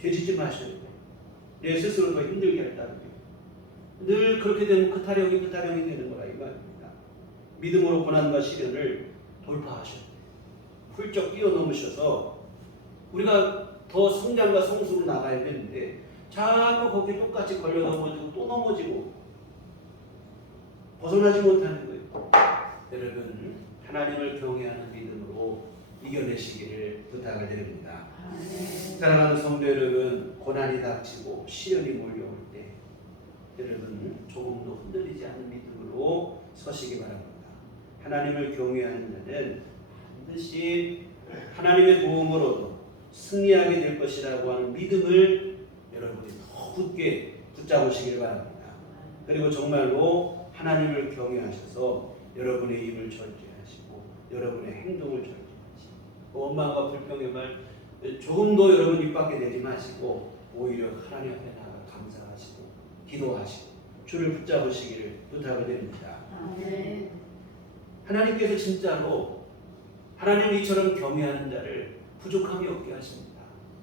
죄짓지 마셔야 돼요. 내 스스로 더 힘들게 했다는 거예요. 늘 그렇게 되면 그 타령이 되는 거라 이 말입니다. 믿음으로 고난과 시련을 돌파하셔야 돼요. 훌쩍 뛰어넘으셔서 우리가 더 성장과 성수로 나가야 되는데 자꾸 거기에 똑같이 걸려 넘어지고 또 넘어지고 벗어나지 못하는 거예요. 여러분 하나님을 경외하는 믿음으로 이겨내시기를 부탁을 드립니다. 사랑하는 성도 여러분, 고난이 닥치고 시련이 몰려올 때 여러분 조금도 흔들리지 않는 믿음으로 서시기 바랍니다. 하나님을 경외하는 자는 반드시 하나님의 도움으로도 승리하게 될 것이라고 하는 믿음을 여러분이 더 굳게 붙잡으시길 바랍니다. 그리고 정말로 하나님을 경외하셔서 여러분의 입을 절제하시고 여러분의 행동을 절제하시고 원망과 불평의 말 조금도 여러분 입 밖에 내지 마시고 오히려 하나님 앞에 나가 감사하시고 기도하시고 주를 붙잡으시기를 부탁을 드립니다. 하나님께서 진짜로 하나님 이처럼 경외하는 자를 부족함이 없게 하십니다.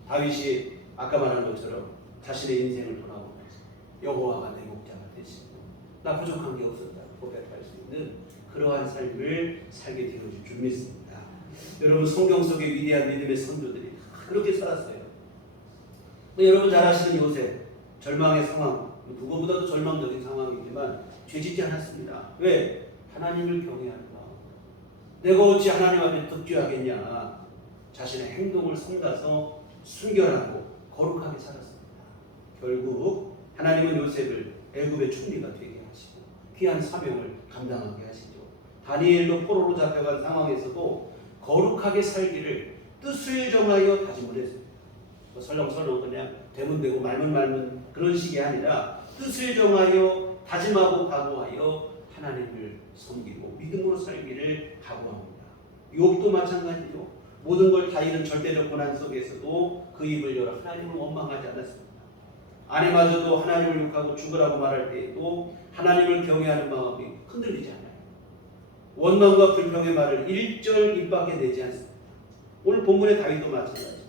다윗이 아까 말한 것처럼 자신의 인생을 돌아보면서 여호와가 내 목자가 되시고 나 부족한 게 없었다고 고백할 수 있는 그러한 삶을 살게 되어질 줄 믿습니다. 여러분 성경 속의 위대한 믿음의 선조들이 그렇게 살았어요. 여러분 잘 아시는 요셉 절망의 상황 그거보다도 절망적인 상황이지만 죄짓지 않았습니다. 왜? 하나님을 경외하는 마음. 내가 어찌 하나님 앞에 득죄하겠냐. 자신의 행동을 삼가서 순결하고 거룩하게 살았습니다. 결국 하나님은 요셉을 애굽의 총리가 되게 하시고 귀한 사명을 감당하게 하시죠. 다니엘도 포로로 잡혀간 상황에서도 거룩하게 살기를 뜻을 정하여 다짐을 했습니다. 설렁설렁 그냥 대문대고 말문말문 그런 식이 아니라 뜻을 정하여 다짐하고 각오하여 하나님을 섬기고 믿음으로 살기를 각오합니다. 욥도 마찬가지죠. 모든 걸 다 잃은 절대적 고난 속에서도 그 입을 열어 하나님을 원망하지 않았습니다. 아내마저도 하나님을 욕하고 죽으라고 말할 때에도 하나님을 경외하는 마음이 흔들리지 않아요. 원망과 불평의 말을 일절 입 밖에 내지 않습니다. 오늘 본문의 다윗도 마찬가지입니다.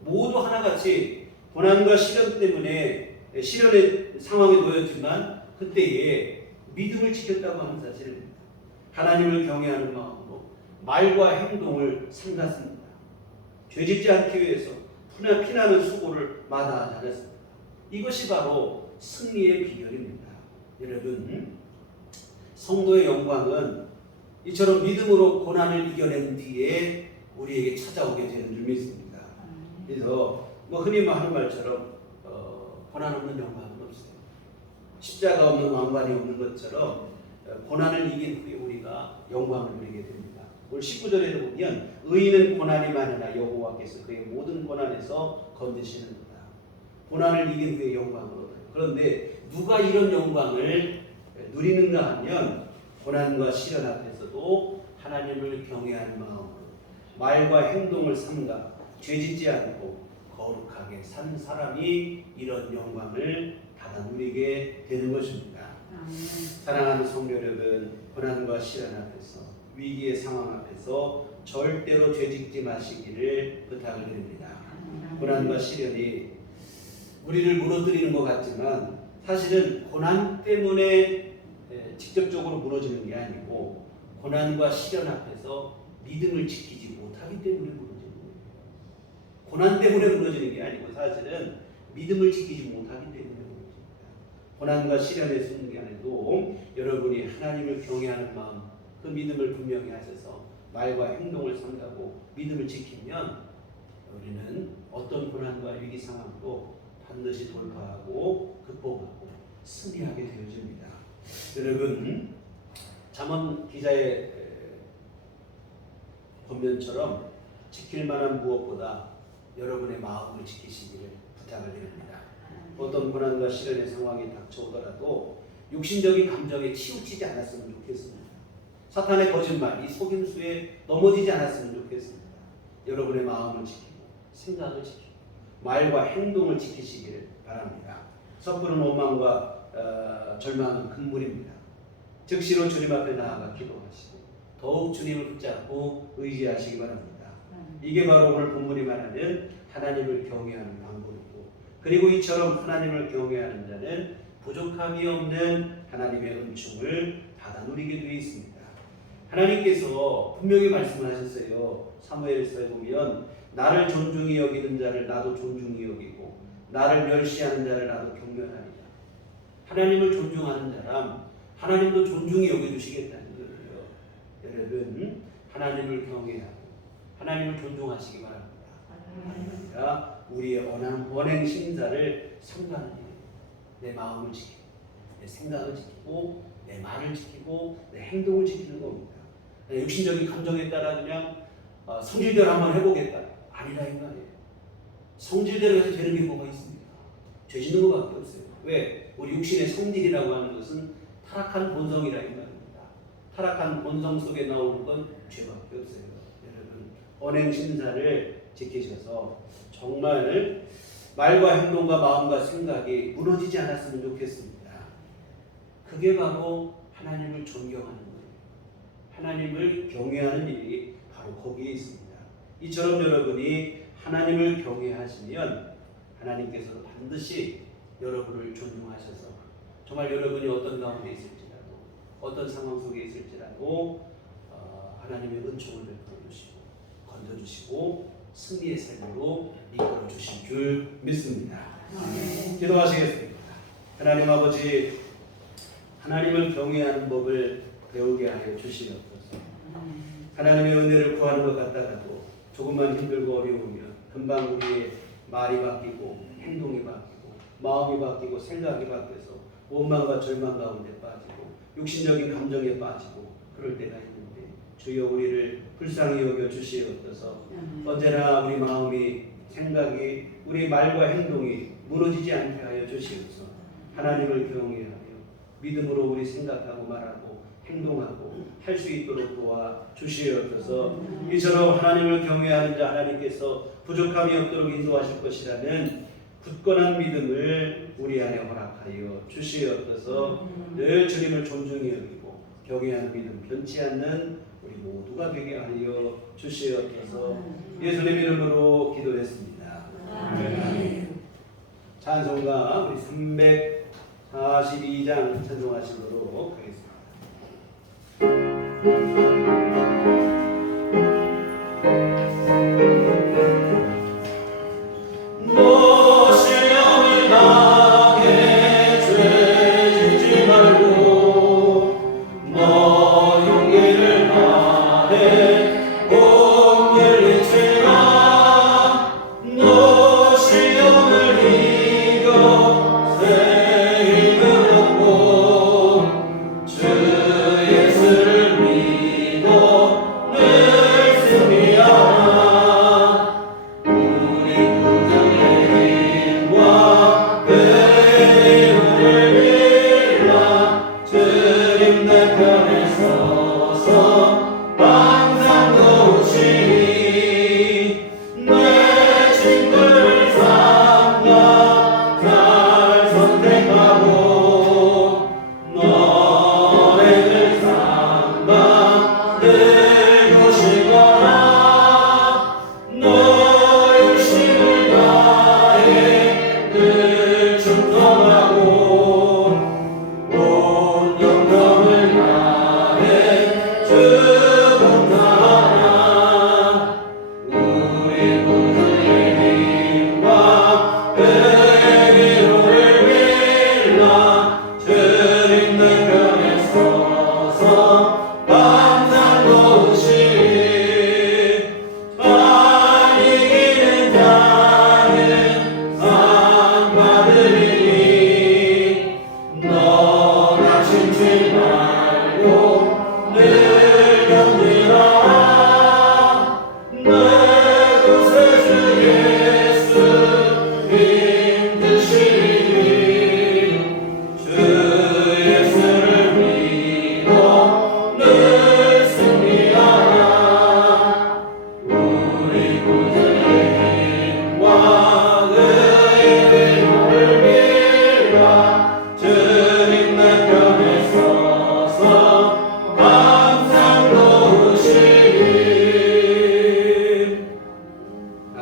모두 하나같이 고난과 시련 때문에 시련의 상황에 놓였지만 그때에 믿음을 지켰다고 하는 사실입니다. 하나님을 경외하는 마음으로 말과 행동을 삼갔습니다. 죄짓지 않기 위해서 피나는 수고를 마다하지 않았습니다. 이것이 바로 승리의 비결입니다. 여러분 성도의 영광은 이처럼 믿음으로 고난을 이겨낸 뒤에 우리에게 찾아오게 되는 줄 믿습니다. 그래서 흔히 하는 말처럼 고난 없는 영광은 없어요. 십자가 없는 왕관이 없는 것처럼 고난을 이긴 후에 우리가 영광을 누리게 됩니다. 오늘 19절에도 보면 의인은 고난이 많으나 여호와께서 그의 모든 고난에서 건지시는도다. 고난을 이긴 후에 영광을 얻어요. 그런데 누가 이런 영광을 누리는가 하면 고난과 시련 앞에서도 하나님을 경외하는 마음으로 말과 행동을 삼가 죄짓지 않고 거룩하게 산 사람이 이런 영광을 받아 누리게 되는 것입니다. 사랑하는 성도 여러분, 고난과 시련 앞에서, 위기의 상황 앞에서 절대로 죄짓지 마시기를 부탁을 드립니다. 고난과 시련이 우리를 무너뜨리는 것 같지만 사실은 고난 때문에 직접적으로 무너지는 게 아니고 고난과 시련 앞에서 믿음을 지키지 못하기 때문에 무너지는 거예요. 고난 때문에 무너지는 게 아니고 사실은 믿음을 지키지 못하기 때문에 무너집니다. 고난과 시련에 쓰는 게 아니고 여러분이 하나님을 경외하는 마음, 그 믿음을 분명히 하셔서 말과 행동을 삼가고 믿음을 지키면 우리는 어떤 고난과 위기 상황도 반드시 돌파하고 극복하고 승리하게 되어집니다. 여러분, 잠언 기자의 본면처럼 지킬 만한 무엇보다 여러분의 마음을 지키시기를 부탁을 드립니다. 어떤 고난과 시련의 상황이 닥쳐오더라도 육신적인 감정에 치우치지 않았으면 좋겠습니다. 사탄의 거짓말, 이 속임수에 넘어지지 않았으면 좋겠습니다. 여러분의 마음을 지키고 생각을 지키고 말과 행동을 지키시기를 바랍니다. 섣부른 원망과 절망은 금물입니다. 즉시로 주님 앞에 나아가 기도하시고 더욱 주님을 붙잡고 의지하시기 바랍니다. 이게 바로 오늘 본문이 말하는 하나님을 경외하는 방법이고, 그리고 이처럼 하나님을 경외하는 자는 부족함이 없는 하나님의 은총을 받아 누리게 되어 있습니다. 하나님께서 분명히 말씀하셨어요. 사무엘서에 보면 나를 존중히 여기는 자를 나도 존중히 여기고 나를 멸시하는 자를 나도 경멸하리라. 하나님을 존중하는 사람 하나님도 존중히 여겨주시겠다는 거예요. 여러분, 하나님을 경외하고 하나님을 존중하시기 바랍니다. 아니라 우리의 언행 심사를 삼가는 일, 내 마음을 지키고 내 생각을 지키고 내 말을 지키고 내 행동을 지키는 겁니다. 육신적인 감정에 따라 그냥 성질대로 한번 해보겠다, 아니라 이 말이에요. 성질대로 해서 되는 게 뭐가 있습니까? 죄 짓는 것밖에 없어요. 왜? 우리 육신의 성질이라고 하는 것은 타락한 본성이라 이 말입니다. 타락한 본성 속에 나오는 건 죄밖에 없어요. 여러분, 언행 심사를 지키셔서 정말 말과 행동과 마음과 생각이 무너지지 않았으면 좋겠습니다. 그게 바로 하나님을 존경하는 거예요. 하나님을 경외하는 일이 바로 거기에 있습니다. 이처럼 여러분이 하나님을 경외하시면 하나님께서도 반드시 여러분을 존중하셔서 정말 여러분이 어떤 가운데 있을지라도 어떤 상황 속에 있을지라도 하나님의 은총을 베풀어 주시고 건져주시고 승리의 삶으로 이끌어 주실 줄 믿습니다. 기도하시겠습니다. 하나님 아버지, 하나님을 경외하는 법을 배우게 하여 주시옵소서. 하나님의 은혜를 구하는 것 같다가도 조금만 힘들고 어려우면 금방 우리의 말이 바뀌고 행동이 바뀌고 마음이 바뀌고 생각이 바뀌어서 원망과 절망 가운데 빠지고 육신적인 감정에 빠지고 그럴 때가 있는데, 주여 우리를 불쌍히 여겨 주시옵소서. 언제나 우리 마음이 생각이 우리 말과 행동이 무너지지 않게 하여 주시옵소서. 하나님을 경외하며 믿음으로 우리 생각하고 말하고 행동하고 할 수 있도록 도와 주시옵소서. 이처럼 하나님을 경외하는 자 하나님께서 부족함이 없도록 인도하실 것이라는 굳건한 믿음을 우리 안에 허락하여 주시옵소서. 늘 주님을 존중히 여기고 경외하는 믿음 변치 않는 우리 모두가 되게 하여 주시옵소서. 예수님 이름으로 기도했습니다. 찬송가 우리 342장 찬송하시도록 하겠습니다. 주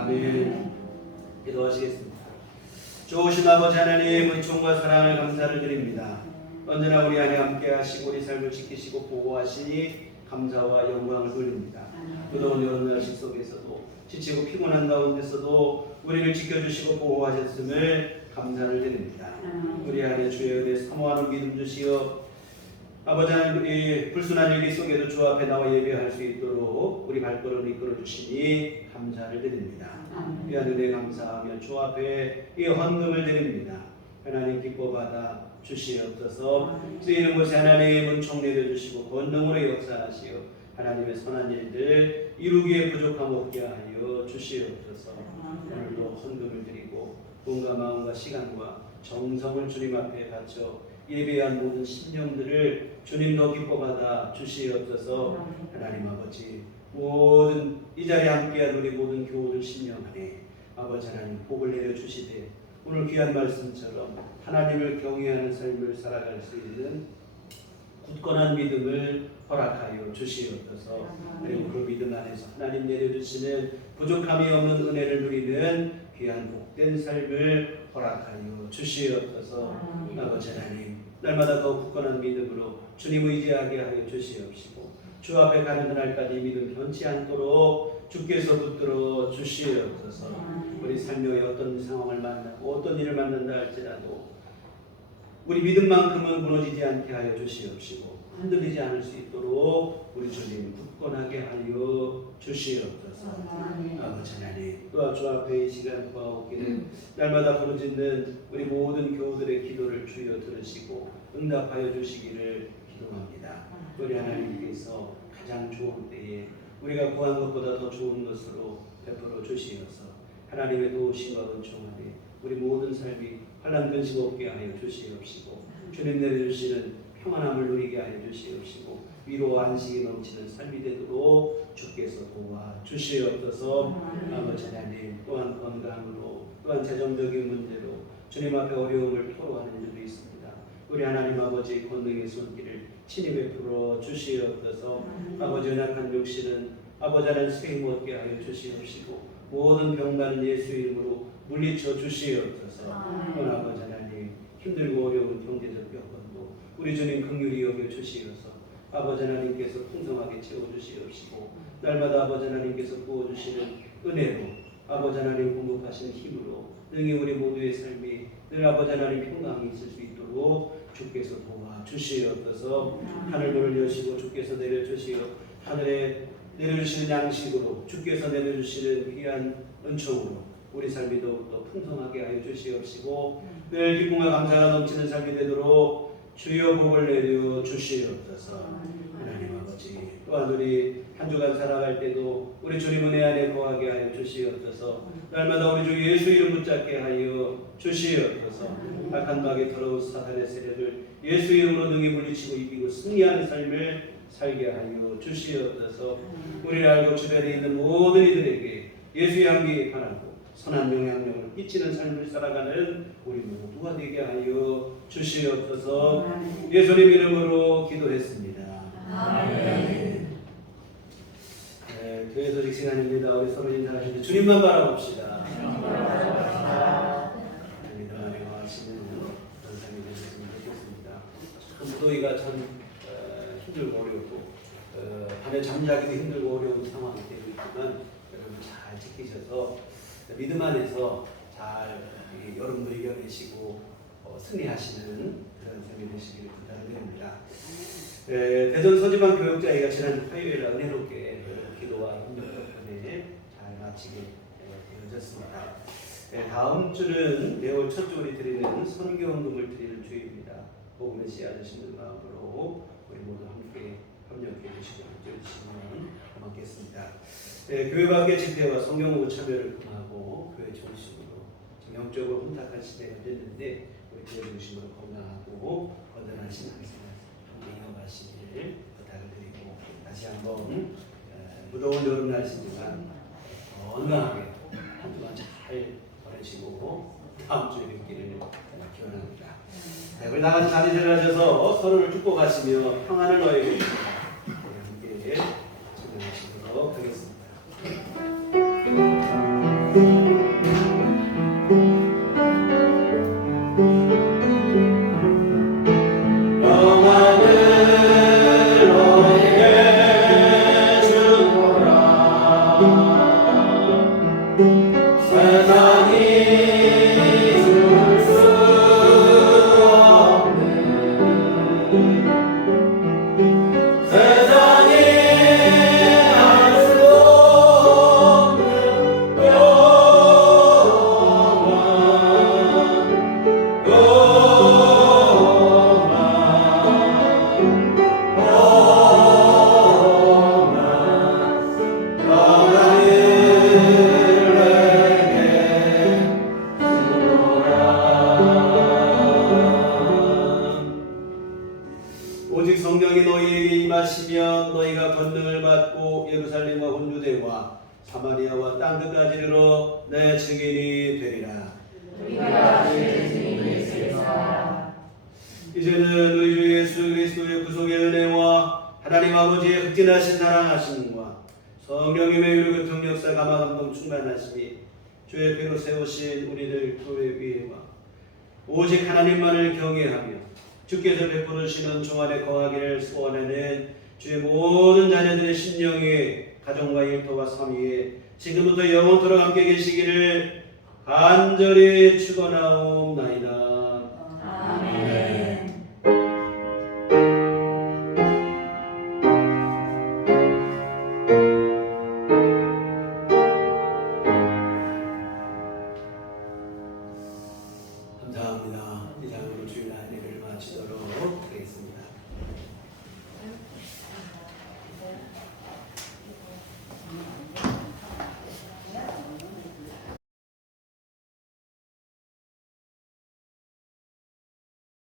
아멘. 기도하시겠습니다. 좋으신 아버지 하나님, 은총과 사랑을 감사를 드립니다. 언제나 우리 안에 함께 하시고 우리 삶을 지키시고 보호하시니 감사와 영광을 돌립니다. 무더운 여름 날씨 속에서도 지치고 피곤한 가운데서도 우리를 지켜주시고 보호하셨음을 감사를 드립니다. 우리 안에 주의 은혜 사모하는 믿음 주시어 아버지 하나님, 우리 불순한 일기 속에도 주 앞에 나와 예배할 수 있도록 우리 발걸음을 이끌어 주시니 감사를 드립니다. 귀한 은혜 감사하며 주 앞에 이 헌금을 드립니다. 하나님 기뻐 받아 주시옵소서. 쓰이는 곳에 하나님 은총 내려주시고 권능으로 역사하시어 하나님의 선한 일들 이루기에 부족함 없게 하여 주시옵소서. 오늘도 헌금을 드리고 몸과 마음과 시간과 정성을 주님 앞에 바쳐 예배한 모든 심령들을 주님도 기뻐 받아 주시옵소서. 하나님 아버지, 모든 이 자리에 함께한 우리 모든 교우들 심령 안에 아버지 하나님 복을 내려 주시되 오늘 귀한 말씀처럼 하나님을 경외하는 삶을 살아갈 수 있는 굳건한 믿음을 허락하여 주시옵소서. 그리고 그 믿음 안에서 하나님 내려주시는 부족함이 없는 은혜를 누리는 귀한 복된 삶을 허락하여 주시옵소서. 아버지 하나님, 날마다 더 굳건한 믿음으로 주님 의지하게 하여 주시옵시고 주 앞에 가는 날까지 믿음 변치 않도록 주께서 붙들어 주시옵소서. 우리 삶의 어떤 상황을 만나고 어떤 일을 만난다 할지라도 우리 믿음만큼은 무너지지 않게 하여 주시옵시고 흔들리지 않을 수 있도록 우리 주님 굳건하게 하여 주시옵소서. 아버지 하나님, 또한 주 앞에 이 시간 구하옵기를 날마다 부르짖는 우리 모든 교우들의 기도를 주여 들으시고 응답하여 주시기를 기도합니다. 우리 하나님께서 가장 좋은 때에 우리가 구한 것보다 더 좋은 것으로 베풀어 주시어서 하나님의 도우심과 은총 안에 우리 모든 삶이 환난 근심 없게 하여 주시옵시고 주님 내려주시는 평안함을 누리게 하여 주시옵시고 위로와 안식이 넘치는 삶이 되도록 주께서 도와 주시옵소서. 아버지 하나님, 또한 건강으로 또한 재정적인 문제로 주님 앞에 어려움을 토로하는 일도 있습니다. 우리 하나님 아버지 권능의 손길을 친히 베풀어 주시옵소서. 아버지 연약한 육신은 아버지 하나님 수임 얻게 하여 주시옵시고 모든 병만은 예수 이름으로 물리쳐 주시옵소서. 또한 아버지 하나님, 힘들고 어려운 경제적 여건도 우리 주님 긍휼히 여겨 주시옵소서. 아버지 하나님께서 풍성하게 채워주시옵시고 날마다 아버지 하나님께서 부어주시는 은혜로 아버지 하나님 공급하시는 힘으로 능히 우리 모두의 삶이 늘 아버지 하나님 평강이 있을 수 있도록 주께서 도와주시옵소서. 하늘문을 여시고 주께서 내려주시어 하늘에 내려주시는 양식으로 주께서 내려주시는 귀한 은총으로 우리 삶이 더욱더 풍성하게 하여 주시옵시고 늘 기쁨과 감사가 넘치는 삶이 되도록 주여 복을 내려 주시옵소서. 하나님 아버지, 또한 우리 한 주간 살아갈 때도 우리 주님 은혜 안에 거하게 하여 주시옵소서. 날마다 우리 주 예수 이름 붙잡게 하여 주시옵소서. 악한 마귀 더러운 사탄의 세력을 예수 이름으로 능히 물리치고 이기고 승리하는 삶을 살게 하여 주시옵소서. 우리를 알고 주변에 있는 모든 이들에게 예수의 향기에 반하고 선한 영향력을 끼치는 삶을 살아가는 우리 모두가 되게 하여 주시옵소서. 예수님 이름으로 기도했습니다. 아멘. 네, 교회 소식 시간입니다. 우리 서로 인사하시는데 주님만 바라봅시다. 믿음 안에 거하시는 그런 삶이 되셨으면 좋겠습니다. 무더위가 참 힘들고 어렵고 밤에 잠자기도 힘들고 어려운 상황이 되고 있지만 여러분 잘 지키셔서 믿음 안에서 잘 여러분도 이겨내시고 승리하시는 그런 삶이 되시기를 부탁드립니다. 대전 서지방 교육자회가 지난 화요일에 은혜롭게 기도와 협력 덕분에 잘 마치게 되어졌습니다. 다음 주는 매월 첫 주 우리 드리는 선교헌금을 드리는 주입니다. 복음의 씨앗을 심는 마음으로 우리 모두 함께 협력해 주시고 함께 해주시면 고맙겠습니다. 교회 밖의 집회와 성경공부 참여를 금하고 교회 중심으로 영적으로 혼탁한 시대가 됐는데 우리 교회 중심으로 건강하고 건전하신 한 생활 함께 이어가시기를 부탁을 드리고 다시 한번 무더운 여름 날씨지만 건강하게 한 주간 잘 보내시고 다음 주에 뵙기를 기원합니다. 우리 다 같이 자리를 하셔서 서로를 축복하시며 평안을 너에게 함께 진행하시도록 하겠습니다. 영광을 너에게 주노라. 세상이 줄 수 없는, 세상이 알 수 없는 오직 성령이 너희에게 임하시면 너희가 권능을 받고 예루살렘과 온 유대와 사마리아와 땅 끝까지 이르러 내 증인이 되리라. 우리가 주의 증인이 되리라. 이제는 우리 주 예수 그리스도의 구속의 은혜와 하나님 아버지의 극진하신 사랑하심과 성령님의 유력의 통역사 감화감동 충만하심이 주의 배로 세우신 우리들 교회 위에와 오직 하나님만을 경외하며 주께서 베풀으시는 종안에 거하기를 소원하는 주의 모든 자녀들의 심령이 가정과 일터와 삶 위에 지금부터 영원토록 함께 계시기를 간절히 축원하옵나이다.